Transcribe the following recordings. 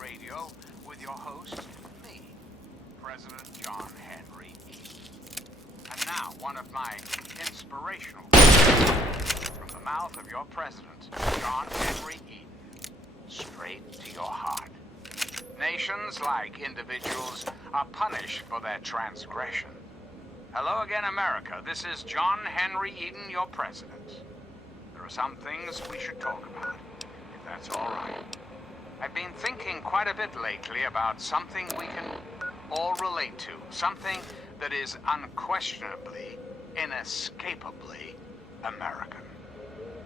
Radio with your host, me, President John Henry Eaton. And now, one of my inspirational quotes from the mouth of your president, John Henry Eaton, straight to your heart. Nations, like individuals, are punished for their transgression. Hello again, America. This is John Henry Eaton, your president. There are some things we should talk about, if that's all right. I've been thinking quite a bit lately about something we can all relate to, something that is unquestionably, inescapably American.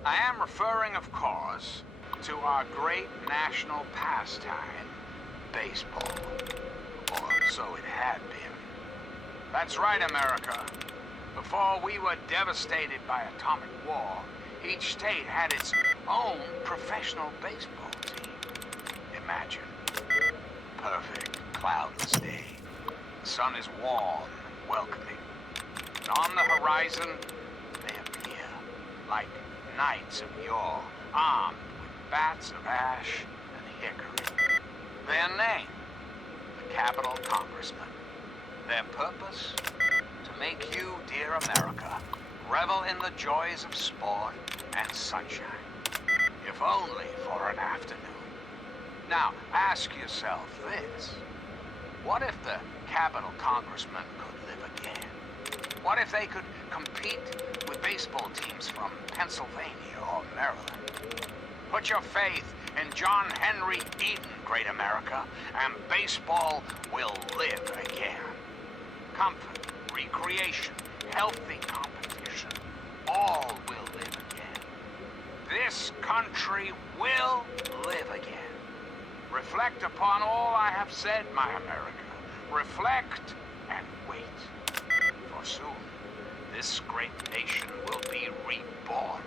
I am referring, of course, to our great national pastime, baseball. Or so it had been. That's right, America. Before we were devastated by atomic war, each state had its own professional baseball team. Imagine. Perfect, cloudless day. The sun is warm, welcoming. And on the horizon, they appear, like knights of yore, armed with bats of ash and hickory. Their name, the Capitol Congressmen. Their purpose, to make you, dear America, revel in the joys of sport and sunshine, if only for an afternoon. Now, ask yourself this. What if the Capitol Congressmen could live again? What if they could compete with baseball teams from Pennsylvania or Maryland? Put your faith in John Henry Eaton, great America, and baseball will live again. Comfort, recreation, healthy competition, all will live again. This country will live again. Reflect upon all I have said, my America. Reflect and wait. For soon, this great nation will be reborn,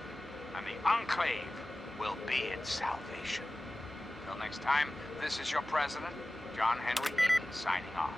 and the enclave will be its salvation. Till next time, this is your president, John Henry Eaton, signing off.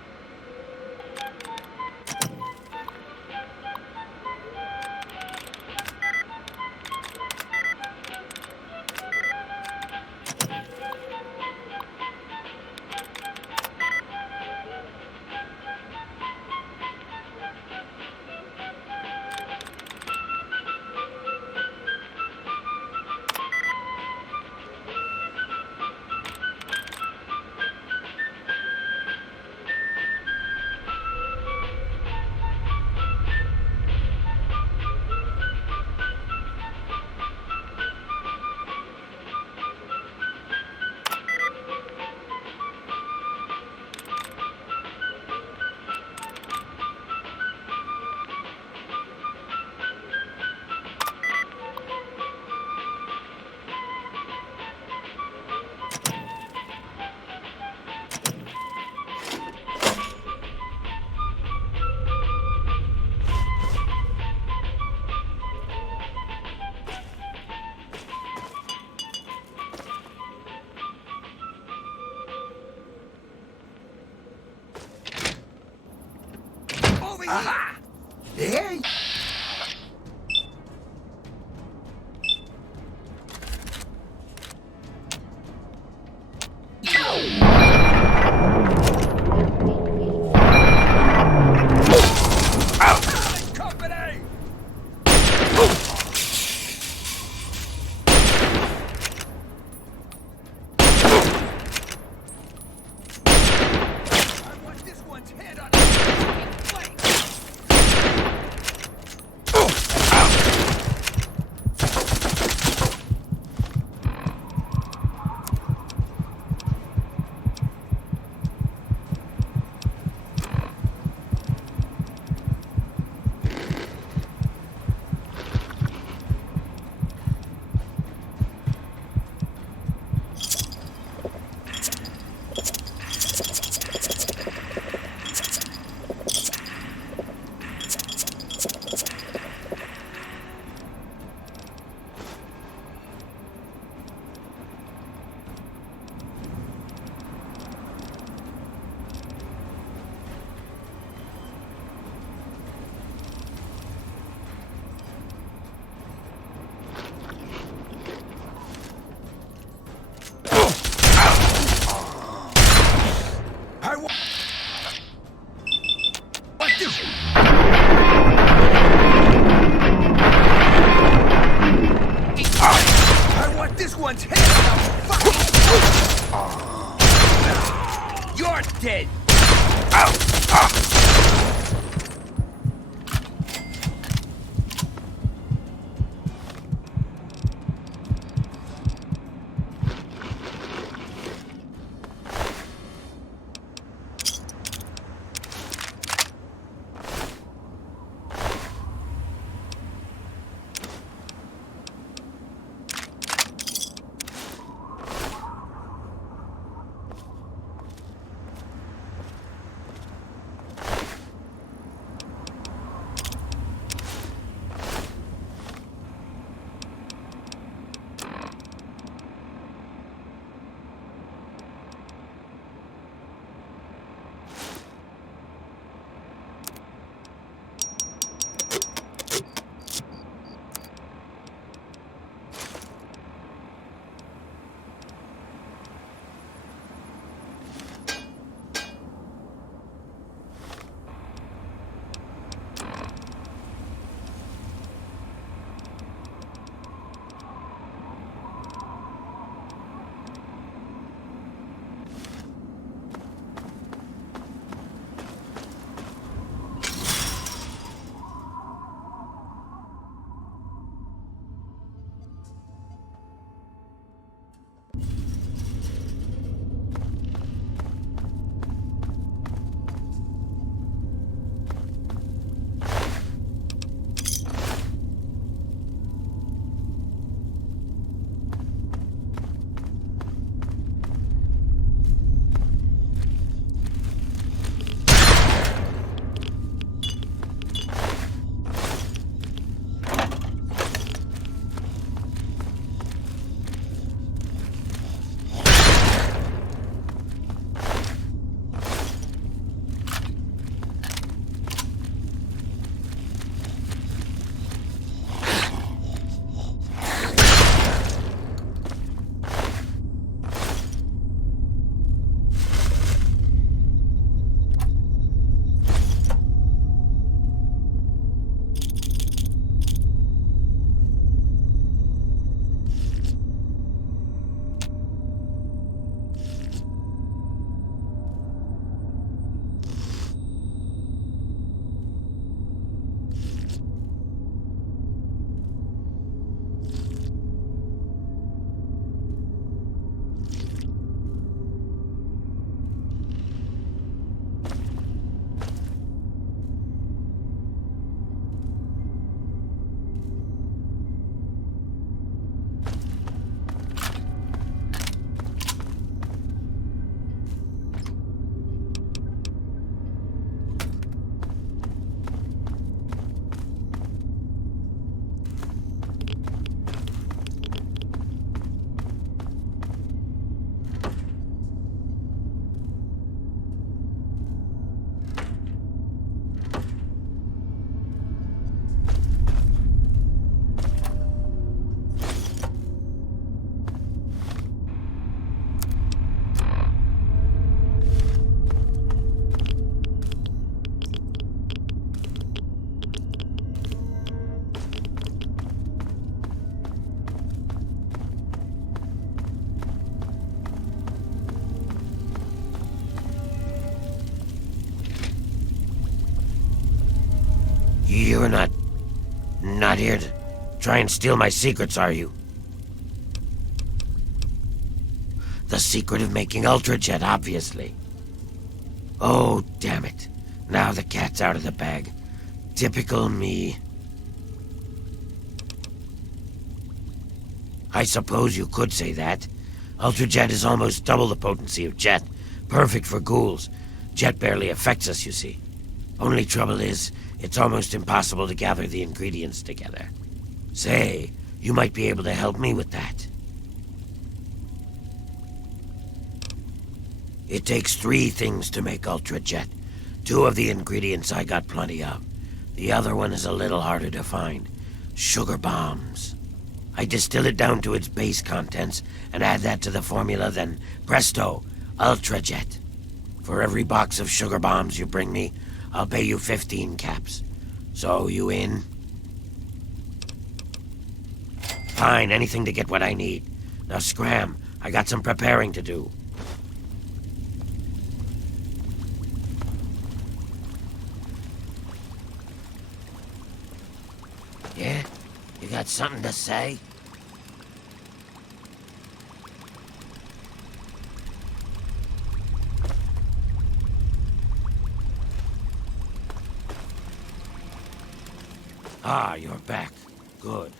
Aha! Hey! Company! I want this one's head on the fucking plate! You're not here to try and steal my secrets, are you? The secret of making Ultrajet, obviously. Oh, damn it. Now the cat's out of the bag. Typical me. I suppose you could say that. Ultrajet is almost double the potency of Jet. Perfect for ghouls. Jet barely affects us, you see. Only trouble is, it's almost impossible to gather the ingredients together. Say, you might be able to help me with that. It takes 3 things to make Ultrajet. 2 of the ingredients I got plenty of. The other one is a little harder to find. Sugar bombs. I distill it down to its base contents and add that to the formula, then presto, Ultrajet. For every box of sugar bombs you bring me, I'll pay you 15 caps. So, you in? Fine, anything to get what I need. Now scram, I got some preparing to do. Yeah? You got something to say? Ah, you're back. Good.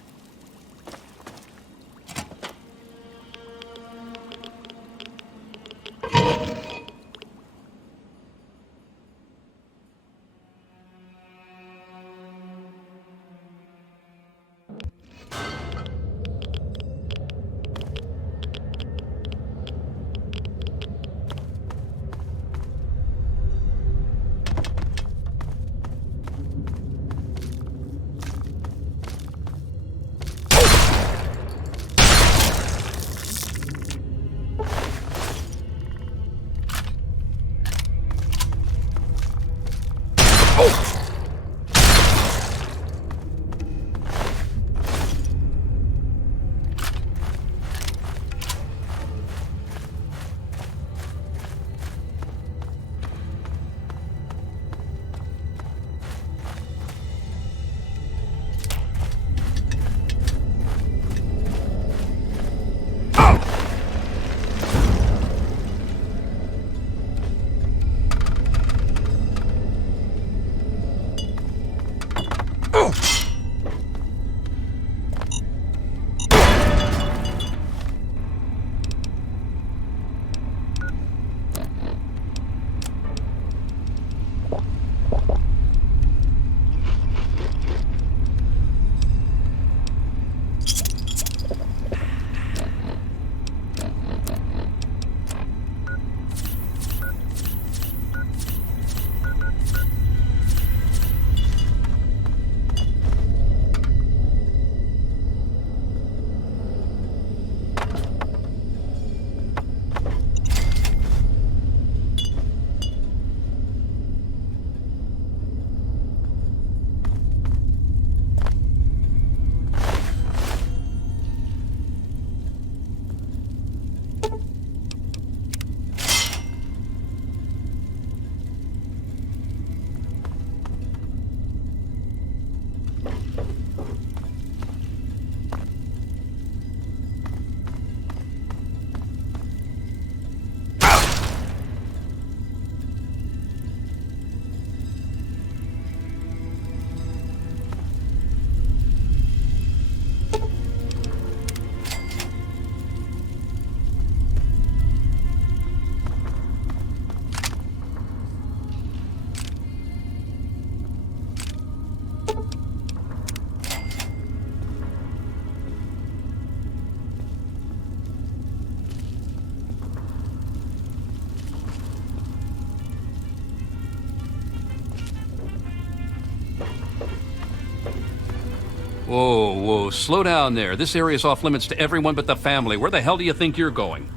Whoa, whoa, slow down there. This area's off limits to everyone but the family. Where the hell do you think you're going?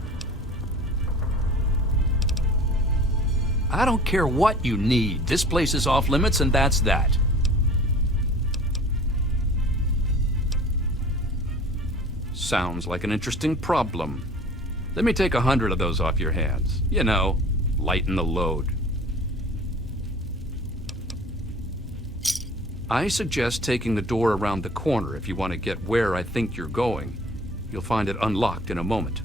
I don't care what you need. This place is off limits and that's that. Sounds like an interesting problem. Let me take 100 of those off your hands. You know, lighten the load. I suggest taking the door around the corner if you want to get where I think you're going. You'll find it unlocked in a moment.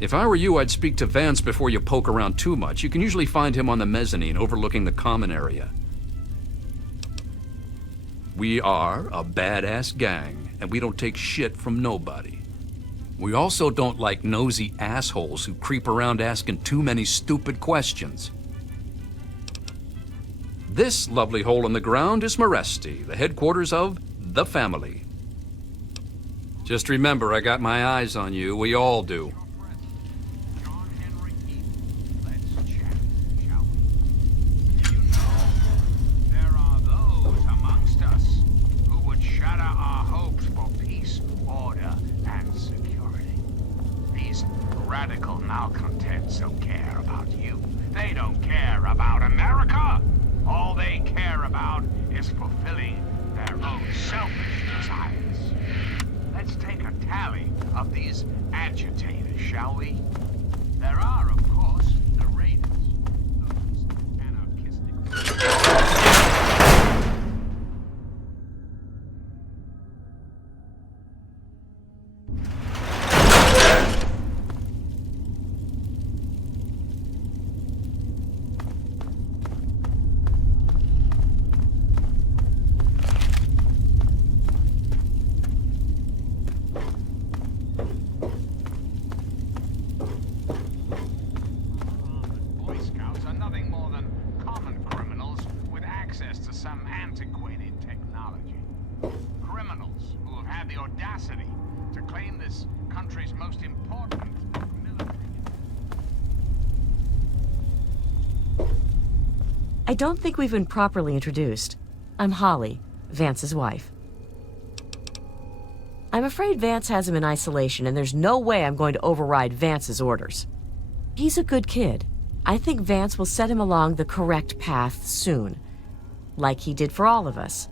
If I were you, I'd speak to Vance before you poke around too much. You can usually find him on the mezzanine overlooking the common area. We are a badass gang, and we don't take shit from nobody. We also don't like nosy assholes who creep around asking too many stupid questions. This lovely hole in the ground is Meresti, the headquarters of the family. Just remember, I got my eyes on you. We all do. John Henry Eaton, let's chat, shall we? Do you know there are those amongst us who would shatter our hopes for peace, order, and security? These radical malcontents don't care about you. They don't care about America. All they care about is fulfilling their own selfish desires. Let's take a tally of these agitators, shall we? There are, of course, the raiders, those anarchistic... Boy Scouts are nothing more than common criminals with access to some antiquated technology. Criminals who have had the audacity to claim this country's most important military. I don't think we've been properly introduced. I'm Holly, Vance's wife. I'm afraid Vance has him in isolation, and there's no way I'm going to override Vance's orders. He's a good kid. I think Vance will set him along the correct path soon, like he did for all of us.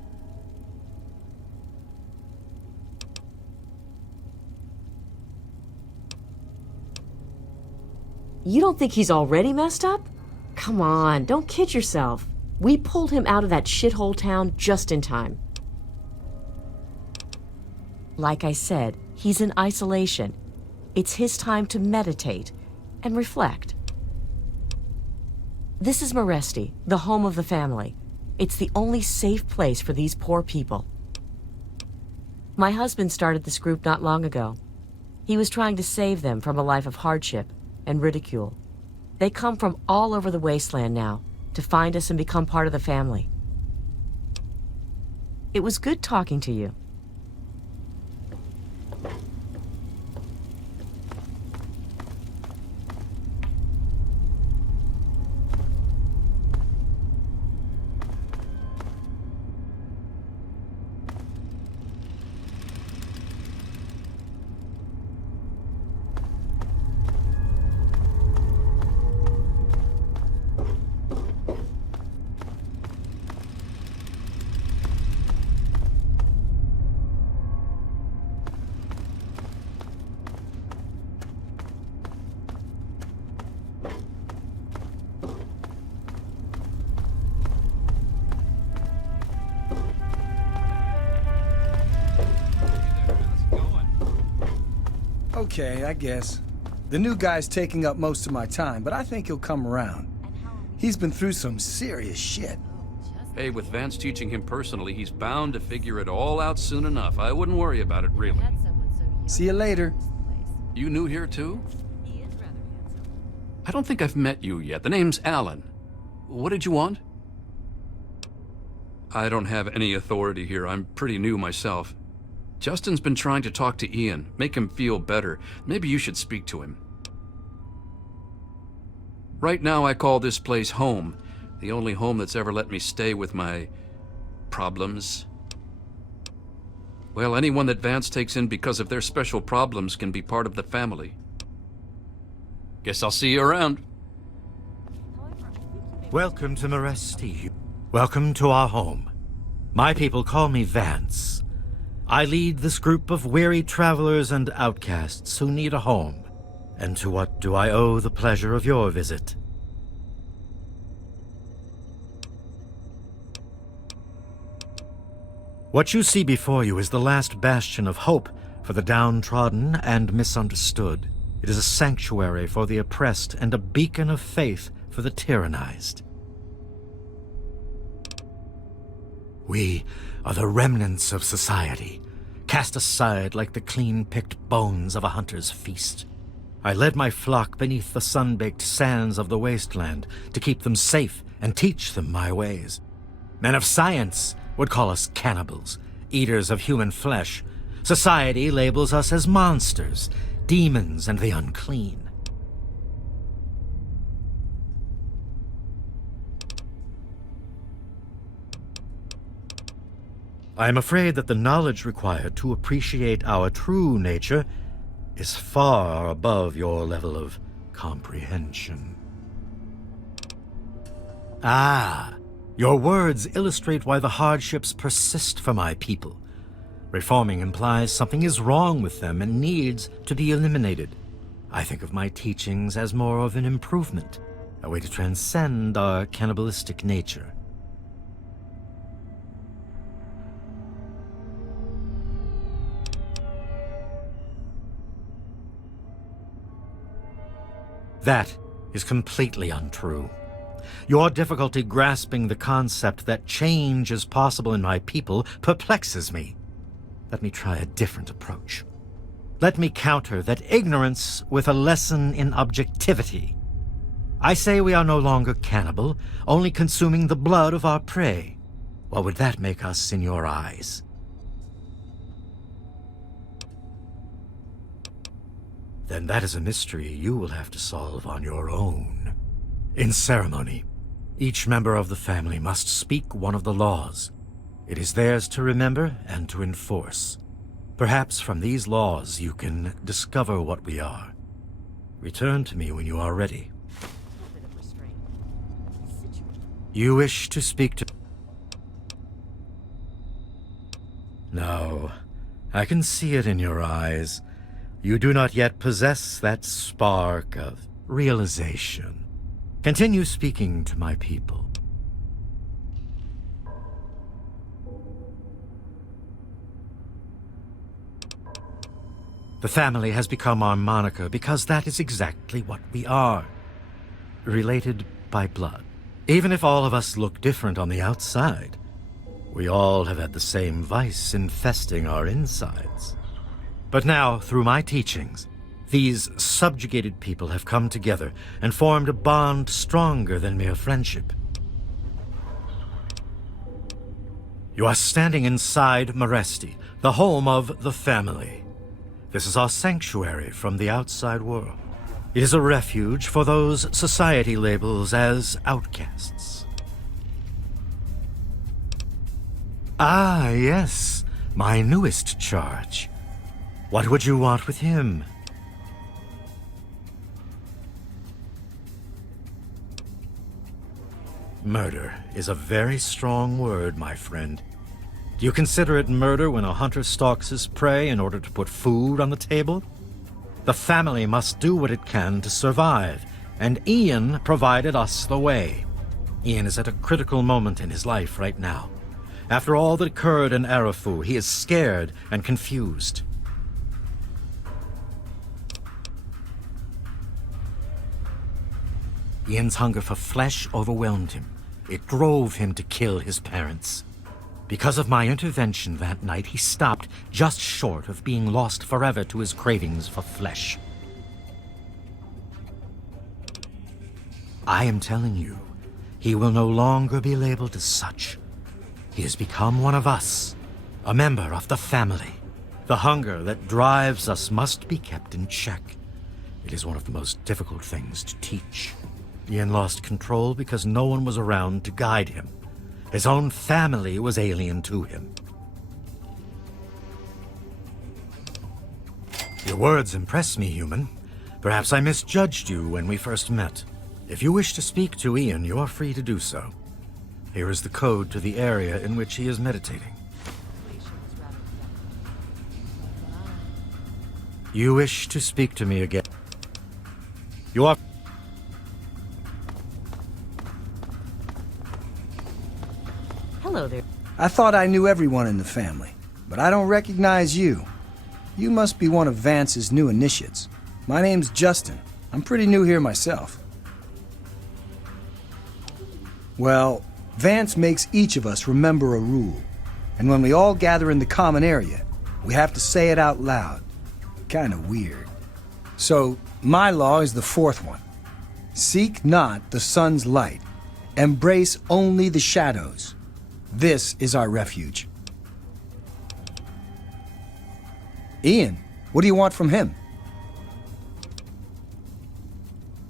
You don't think he's already messed up? Come on, don't kid yourself. We pulled him out of that shithole town just in time. Like I said, he's in isolation. It's his time to meditate and reflect. This is Meresti, the home of the family. It's the only safe place for these poor people. My husband started this group not long ago. He was trying to save them from a life of hardship and ridicule. They come from all over the wasteland now to find us and become part of the family. It was good talking to you. Okay, I guess. The new guy's taking up most of my time, but I think he'll come around. He's been through some serious shit. Hey, with Vance teaching him personally, he's bound to figure it all out soon enough. I wouldn't worry about it, really. See you later. You new here, too? I don't think I've met you yet. The name's Alan. What did you want? I don't have any authority here. I'm pretty new myself. Justin's been trying to talk to Ian, make him feel better. Maybe you should speak to him. Right now, I call this place home. The only home that's ever let me stay with my problems. Well, anyone that Vance takes in because of their special problems can be part of the family. Guess I'll see you around. Welcome to Meresti. Welcome to our home. My people call me Vance. I lead this group of weary travelers and outcasts who need a home. And to what do I owe the pleasure of your visit? What you see before you is the last bastion of hope for the downtrodden and misunderstood. It is a sanctuary for the oppressed and a beacon of faith for the tyrannized. We are the remnants of society, cast aside like the clean-picked bones of a hunter's feast. I led my flock beneath the sun-baked sands of the wasteland to keep them safe and teach them my ways. Men of science would call us cannibals, eaters of human flesh. Society labels us as monsters, demons, and the unclean. I am afraid that the knowledge required to appreciate our true nature is far above your level of comprehension. Ah, your words illustrate why the hardships persist for my people. Reforming implies something is wrong with them and needs to be eliminated. I think of my teachings as more of an improvement, a way to transcend our cannibalistic nature. That is completely untrue. Your difficulty grasping the concept that change is possible in my people perplexes me. Let me try a different approach. Let me counter that ignorance with a lesson in objectivity. I say we are no longer cannibal, only consuming the blood of our prey. What would that make us in your eyes? Then that is a mystery you will have to solve on your own. In ceremony, each member of the family must speak one of the laws. It is theirs to remember and to enforce. Perhaps from these laws you can discover what we are. Return to me when you are ready. You wish to speak to... No, I can see it in your eyes. You do not yet possess that spark of realization. Continue speaking to my people. The family has become our moniker because that is exactly what we are. Related by blood. Even if all of us look different on the outside, we all have had the same vice infesting our insides. But now, through my teachings, these subjugated people have come together and formed a bond stronger than mere friendship. You are standing inside Maresti, the home of the family. This is our sanctuary from the outside world. It is a refuge for those society labels as outcasts. Ah, yes, my newest charge. What would you want with him? Murder is a very strong word, my friend. Do you consider it murder when a hunter stalks his prey in order to put food on the table? The family must do what it can to survive, and Ian provided us the way. Ian is at a critical moment in his life right now. After all that occurred in Arafu, he is scared and confused. Ian's hunger for flesh overwhelmed him. It drove him to kill his parents. Because of my intervention that night, he stopped just short of being lost forever to his cravings for flesh. I am telling you, he will no longer be labeled as such. He has become one of us, a member of the family. The hunger that drives us must be kept in check. It is one of the most difficult things to teach. Ian lost control because no one was around to guide him. His own family was alien to him. Your words impress me, human. Perhaps I misjudged you when we first met. If you wish to speak to Ian, you are free to do so. Here is the code to the area in which he is meditating. You wish to speak to me again. You are... Hello there. I thought I knew everyone in the family, but I don't recognize you. You must be one of Vance's new initiates. My name's Justin. I'm pretty new here myself. Well, Vance makes each of us remember a rule. And when we all gather in the common area, we have to say it out loud. Kinda weird. So, my law is the fourth one. Seek not the sun's light. Embrace only the shadows. This is our refuge. Ian, what do you want from him?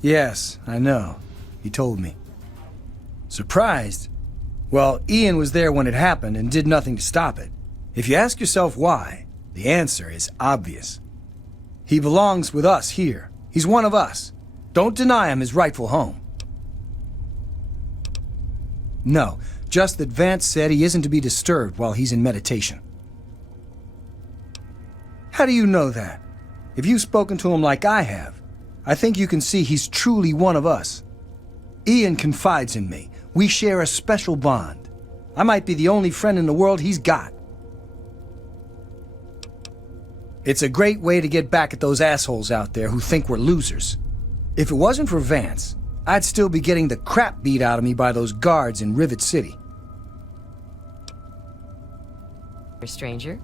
Yes, I know. He told me. Surprised? Well, Ian was there when it happened and did nothing to stop it. If you ask yourself why, the answer is obvious. He belongs with us here. He's one of us. Don't deny him his rightful home. No, just that Vance said he isn't to be disturbed while he's in meditation. How do you know that? If you've spoken to him like I have, I think you can see he's truly one of us. Ian confides in me. We share a special bond. I might be the only friend in the world he's got. It's a great way to get back at those assholes out there who think we're losers. If it wasn't for Vance, I'd still be getting the crap beat out of me by those guards in Rivet City. Stranger.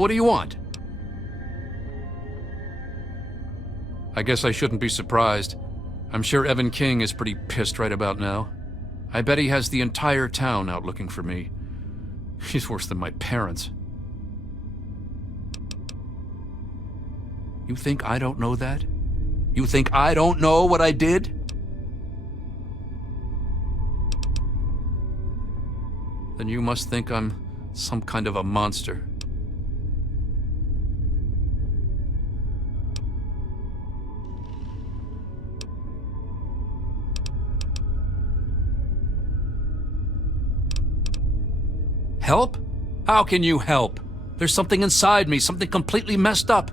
What do you want? I guess I shouldn't be surprised. I'm sure Evan King is pretty pissed right about now. I bet he has the entire town out looking for me. He's worse than my parents. You think I don't know that? You think I don't know what I did? Then you must think I'm some kind of a monster. Help? How can you help? There's something inside me, something completely messed up.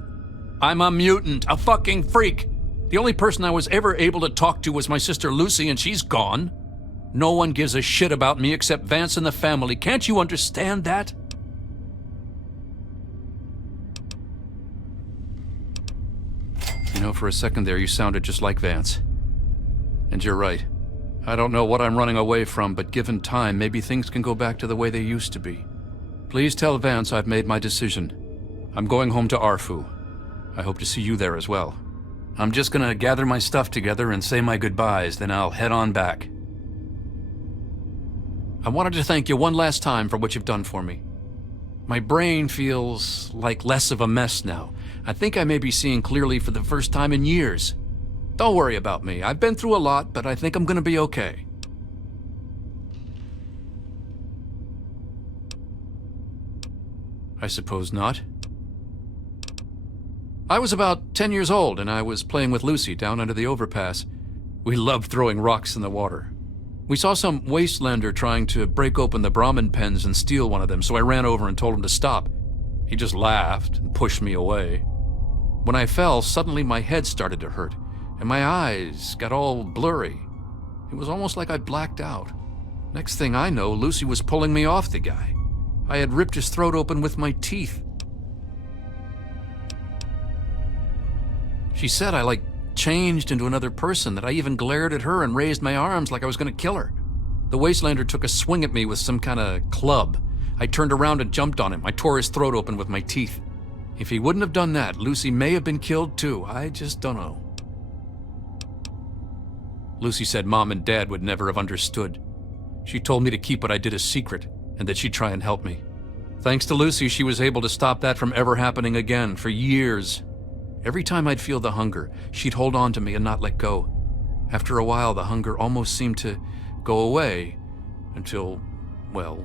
I'm a mutant, a fucking freak. The only person I was ever able to talk to was my sister Lucy, and she's gone. No one gives a shit about me except Vance and the family. Can't you understand that? You know, for a second there, you sounded just like Vance. And you're right. I don't know what I'm running away from, but given time, maybe things can go back to the way they used to be. Please tell Vance I've made my decision. I'm going home to Arfu. I hope to see you there as well. I'm just gonna gather my stuff together and say my goodbyes, then I'll head on back. I wanted to thank you one last time for what you've done for me. My brain feels like less of a mess now. I think I may be seeing clearly for the first time in years. Don't worry about me. I've been through a lot, but I think I'm gonna be okay. I suppose not. I was about 10 years old, and I was playing with Lucy down under the overpass. We loved throwing rocks in the water. We saw some wastelander trying to break open the Brahmin pens and steal one of them, so I ran over and told him to stop. He just laughed and pushed me away. When I fell, suddenly my head started to hurt. and my eyes got all blurry. It was almost like I blacked out. Next thing I know, Lucy was pulling me off the guy. I had ripped his throat open with my teeth. She said I, changed into another person, that I even glared at her and raised my arms like I was going to kill her. The Wastelander took a swing at me with some kind of club. I turned around and jumped on him. I tore his throat open with my teeth. If he wouldn't have done that, Lucy may have been killed too. I just don't know. Lucy said Mom and Dad would never have understood. She told me to keep what I did a secret, and that she'd try and help me. Thanks to Lucy, she was able to stop that from ever happening again for years. Every time I'd feel the hunger, she'd hold on to me and not let go. After a while, the hunger almost seemed to go away until, well,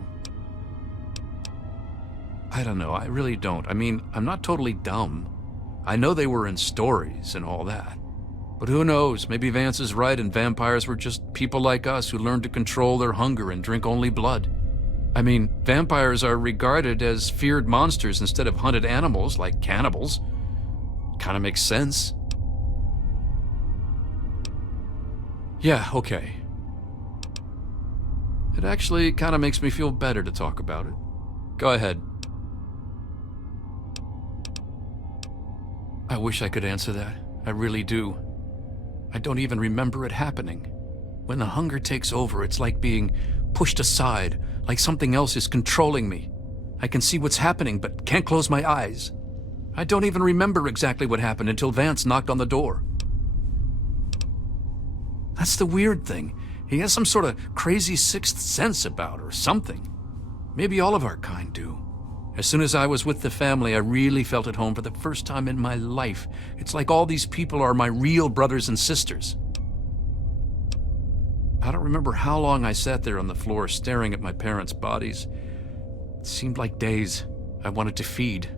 I don't know. I really don't. I mean, I'm not totally dumb. I know they were in stories and all that. But who knows? Maybe Vance is right and vampires were just people like us who learned to control their hunger and drink only blood. I mean, vampires are regarded as feared monsters instead of hunted animals like cannibals. Kind of makes sense. Yeah, okay. It actually kind of makes me feel better to talk about it. Go ahead. I wish I could answer that. I really do. I don't even remember it happening. When the hunger takes over, it's like being pushed aside, like something else is controlling me. I can see what's happening, but can't close my eyes. I don't even remember exactly what happened until Vance knocked on the door. That's the weird thing. He has some sort of crazy sixth sense about her, or something. Maybe all of our kind do. As soon as I was with the family, I really felt at home for the first time in my life. It's like all these people are my real brothers and sisters. I don't remember how long I sat there on the floor staring at my parents' bodies. It seemed like days. I wanted to feed,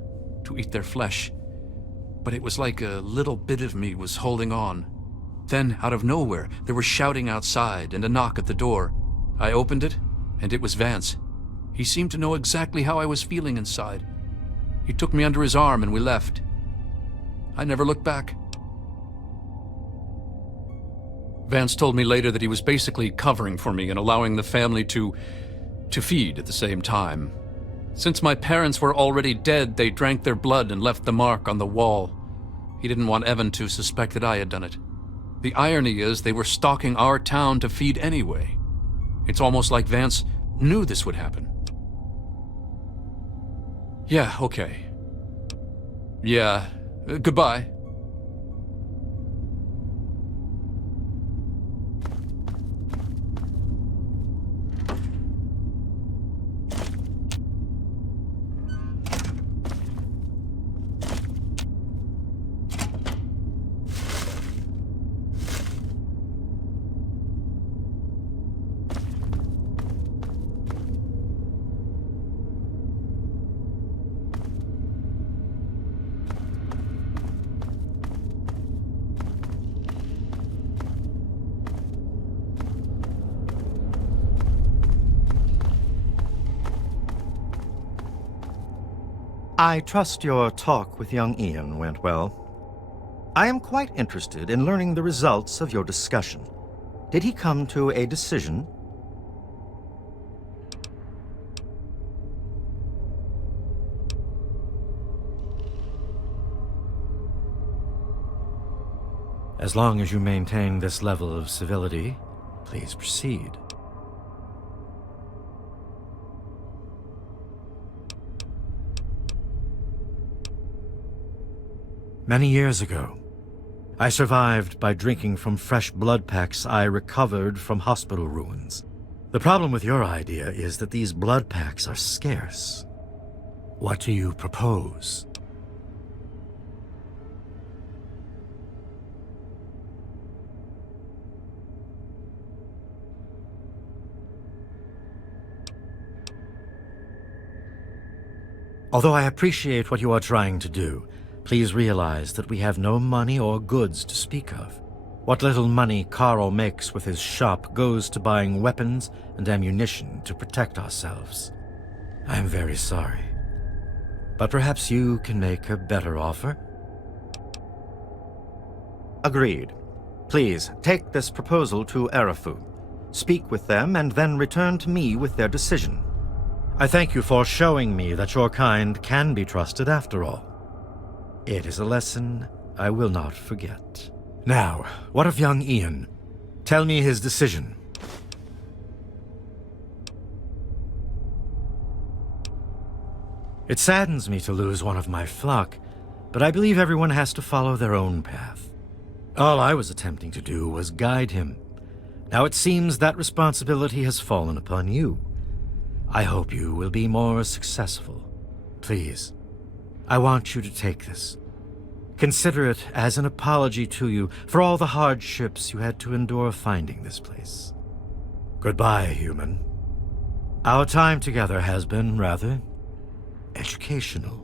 to eat their flesh. But it was like a little bit of me was holding on. Then, out of nowhere, there was shouting outside and a knock at the door. I opened it, and it was Vance. He seemed to know exactly how I was feeling inside. He took me under his arm and we left. I never looked back. Vance told me later that he was basically covering for me and allowing the family to feed at the same time. Since my parents were already dead, they drank their blood and left the mark on the wall. He didn't want Evan to suspect that I had done it. The irony is they were stalking our town to feed anyway. It's almost like Vance knew this would happen. Yeah, okay. Yeah, goodbye. I trust your talk with young Ian went well. I am quite interested in learning the results of your discussion. Did he come to a decision? As long as you maintain this level of civility, please proceed. Many years ago, I survived by drinking from fresh blood packs I recovered from hospital ruins. The problem with your idea is that these blood packs are scarce. What do you propose? Although I appreciate what you are trying to do, please realize that we have no money or goods to speak of. What little money Carl makes with his shop goes to buying weapons and ammunition to protect ourselves. I am very sorry. But perhaps you can make a better offer? Agreed. Please, take this proposal to Arafu. Speak with them and then return to me with their decision. I thank you for showing me that your kind can be trusted after all. It is a lesson I will not forget. Now, what of young Ian? Tell me his decision. It saddens me to lose one of my flock, but I believe everyone has to follow their own path. All I was attempting to do was guide him. Now it seems that responsibility has fallen upon you. I hope you will be more successful. Please, I want you to take this. Consider it as an apology to you for all the hardships you had to endure finding this place. Goodbye, human. Our time together has been rather educational.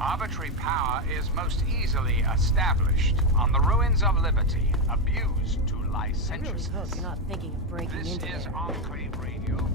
Arbitrary power is most easily established on the ruins of liberty, abused to licentiousness. I really hope you're not thinking of breaking This into is there. Enclave Radio.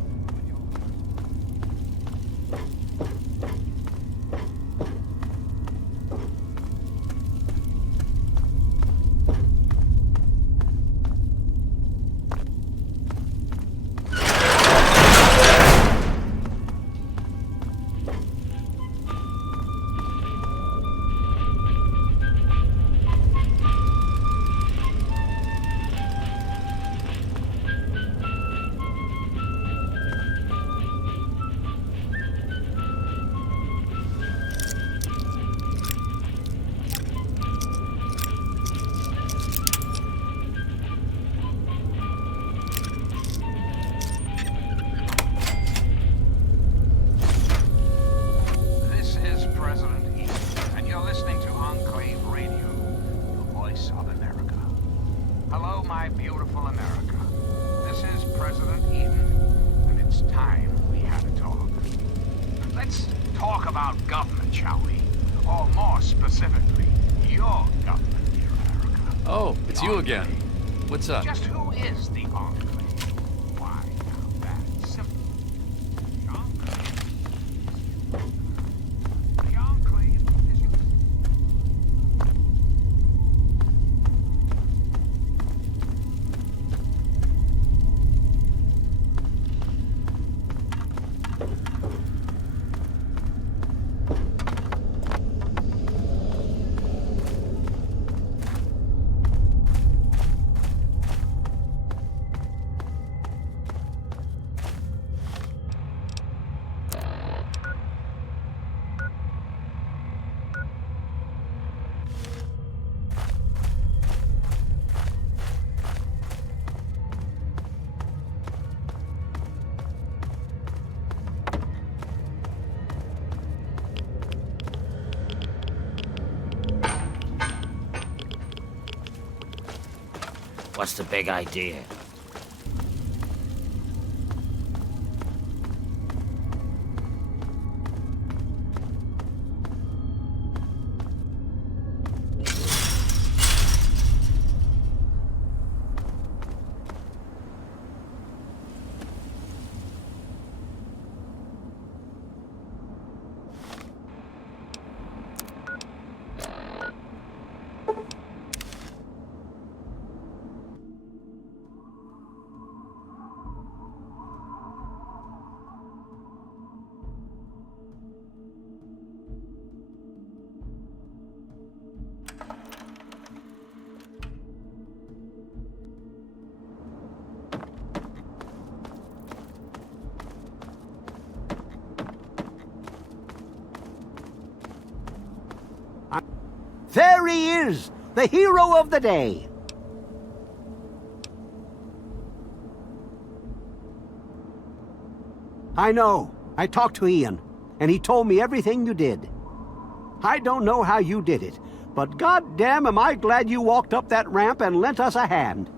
Again. What's up? Just who is the Enclave? Why, now that's simple. The Enclave. The Enclave is you. What's the big idea? There he is, the hero of the day. I know. I talked to Ian, and he told me everything you did. I don't know how you did it, but goddamn am I glad you walked up that ramp and lent us a hand.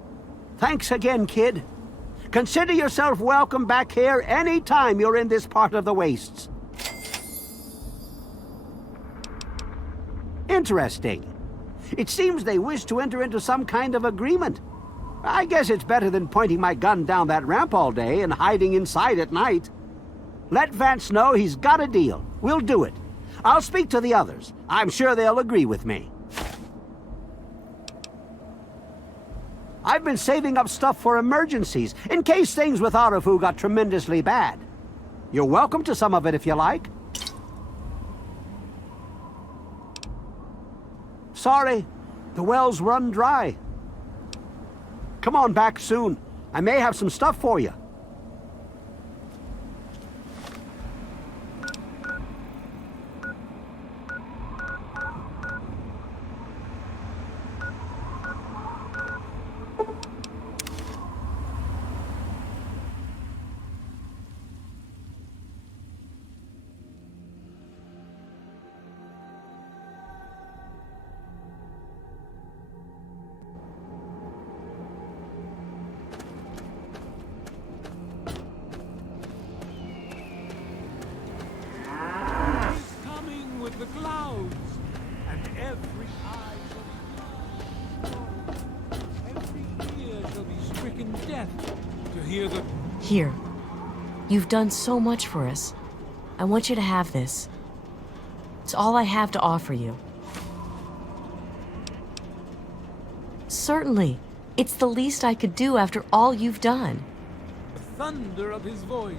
Thanks again, kid. Consider yourself welcome back here any time you're in this part of the wastes. Interesting. It seems they wish to enter into some kind of agreement. I guess it's better than pointing my gun down that ramp all day and hiding inside at night. Let Vance know he's got a deal. We'll do it. I'll speak to the others. I'm sure they'll agree with me. I've been saving up stuff for emergencies, in case things with Arafu got tremendously bad. You're welcome to some of it if you like. Sorry, the well's run dry. Come on back soon. I may have some stuff for you. The clouds, and every eye shall be every ear shall be stricken deaf to hear the... Here. You've done so much for us. I want you to have this. It's all I have to offer you. Certainly. It's the least I could do after all you've done. The thunder of his voice.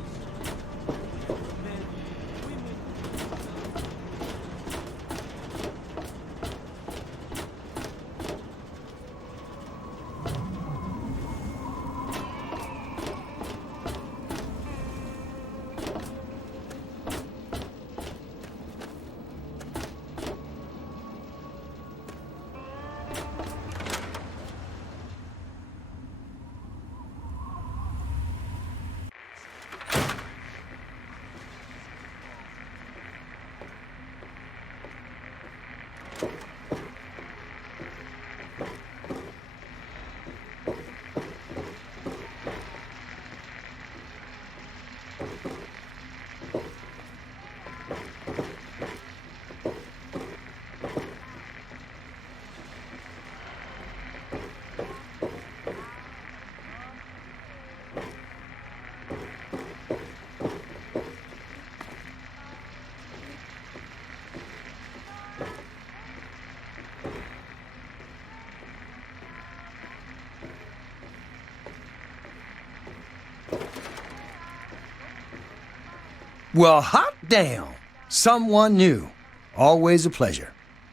Well, hot damn! Someone new. Always a pleasure.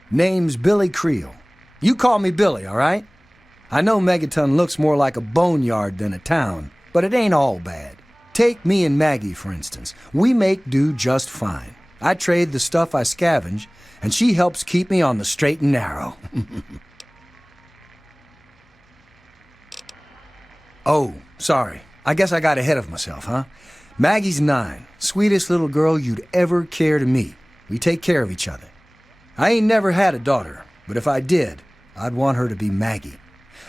Name's Billy Creel. You call me Billy, all right? I know Megaton looks more like a boneyard than a town, but it ain't all bad. Take me and Maggie, for instance. We make do just fine. I trade the stuff I scavenge, and she helps keep me on the straight and narrow. Oh, sorry. I guess I got ahead of myself, huh? Maggie's 9. Sweetest little girl you'd ever care to meet. We take care of each other. I ain't never had a daughter, but if I did, I'd want her to be Maggie.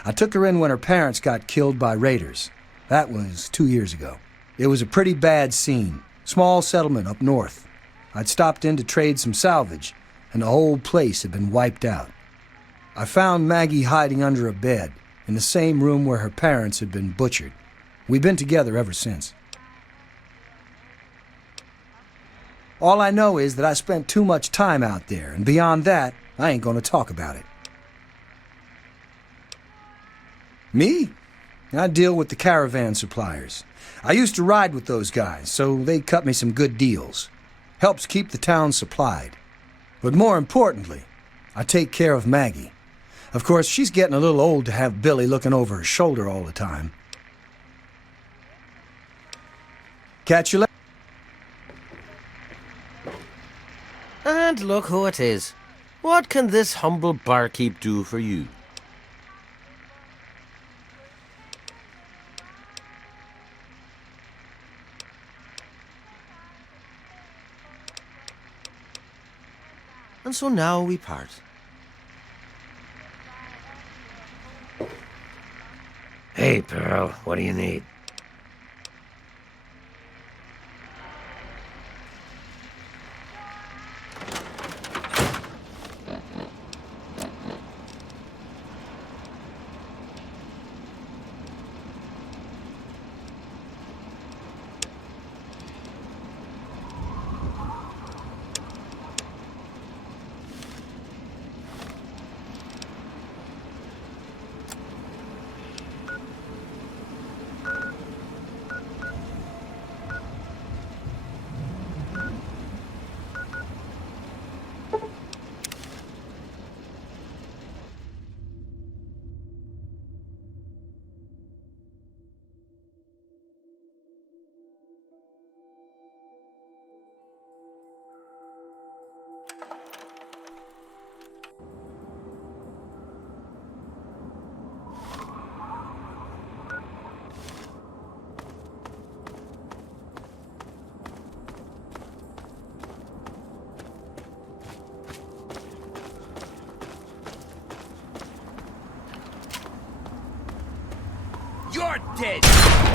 I took her in when her parents got killed by raiders. That was 2 years ago. It was a pretty bad scene. Small settlement up north. I'd stopped in to trade some salvage, and the whole place had been wiped out. I found Maggie hiding under a bed, in the same room where her parents had been butchered. We've been together ever since. All I know is that I spent too much time out there, and beyond that, I ain't gonna talk about it. Me? I deal with the caravan suppliers. I used to ride with those guys, so they cut me some good deals. Helps keep the town supplied. But more importantly, I take care of Maggie. Of course, she's getting a little old to have Billy looking over her shoulder all the time. Catch you later. And look who it is. What can this humble barkeep do for you? And so now we part. Hey, Pearl, what do you need? You're dead!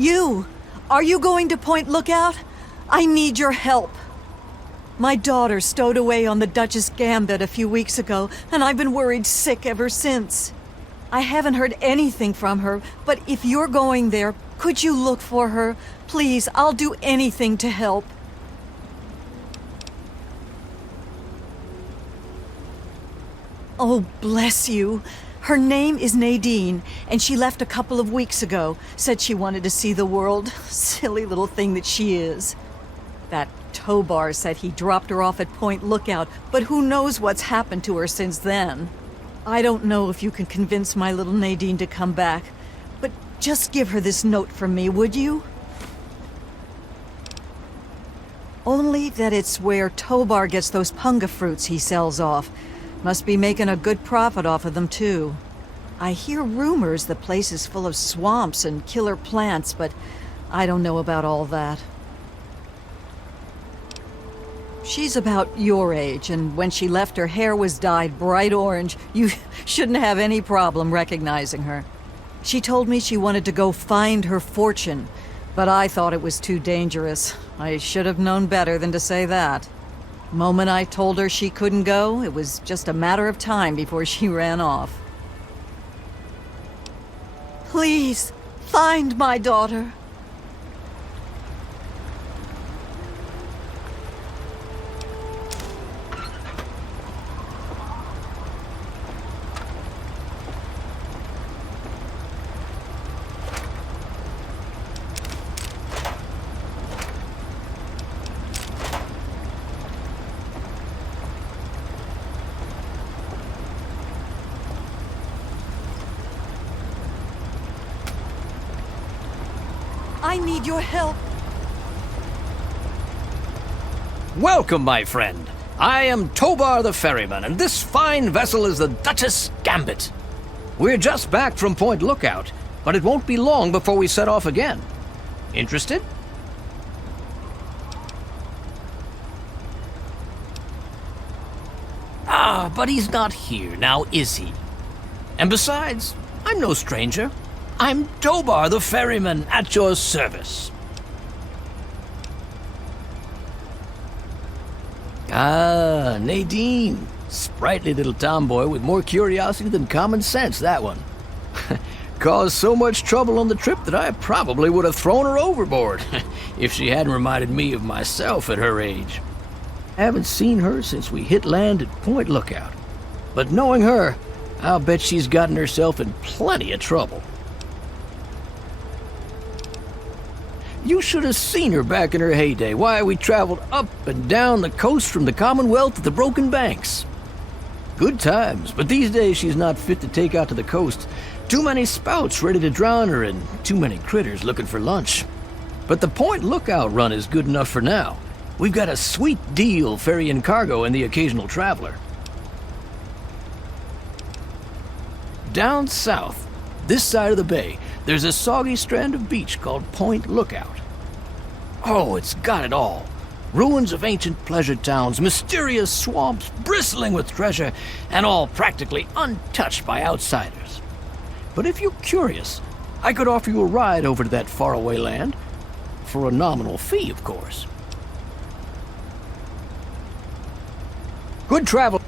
You! Are you going to Point Lookout? I need your help. My daughter stowed away on the Duchess Gambit a few weeks ago, and I've been worried sick ever since. I haven't heard anything from her, but if you're going there, could you look for her? Please, I'll do anything to help. Oh, bless you. Her name is Nadine, and she left a couple of weeks ago. Said she wanted to see the world. Silly little thing that she is. That Tobar said he dropped her off at Point Lookout, but who knows what's happened to her since then. I don't know if you can convince my little Nadine to come back, but just give her this note from me, would you? Only that it's where Tobar gets those punga fruits he sells off. Must be making a good profit off of them, too. I hear rumors the place is full of swamps and killer plants, but I don't know about all that. She's about your age, and when she left, her hair was dyed bright orange. You shouldn't have any problem recognizing her. She told me she wanted to go find her fortune, but I thought it was too dangerous. I should have known better than to say that. Moment I told her she couldn't go, it was just a matter of time before she ran off. Please, find my daughter. I need your help. Welcome, my friend. I am Tobar the ferryman, and this fine vessel is the Duchess Gambit. We're just back from Point Lookout, but it won't be long before we set off again. Interested? Ah, but he's not here, now is he? And besides, I'm no stranger. I'm Tobar the ferryman, at your service. Ah, Nadine. Sprightly little tomboy with more curiosity than common sense, that one. Caused so much trouble on the trip that I probably would have thrown her overboard if she hadn't reminded me of myself at her age. I haven't seen her since we hit land at Point Lookout. But knowing her, I'll bet she's gotten herself in plenty of trouble. You should have seen her back in her heyday. Why, we traveled up and down the coast from the Commonwealth to the Broken Banks. Good times, but these days she's not fit to take out to the coast. Too many spouts ready to drown her and too many critters looking for lunch. But the Point Lookout run is good enough for now. We've got a sweet deal ferrying cargo and the occasional traveler. Down south, this side of the bay, there's a soggy strand of beach called Point Lookout. Oh, it's got it all. Ruins of ancient pleasure towns, mysterious swamps bristling with treasure, and all practically untouched by outsiders. But if you're curious, I could offer you a ride over to that faraway land. For a nominal fee, of course. Good travel.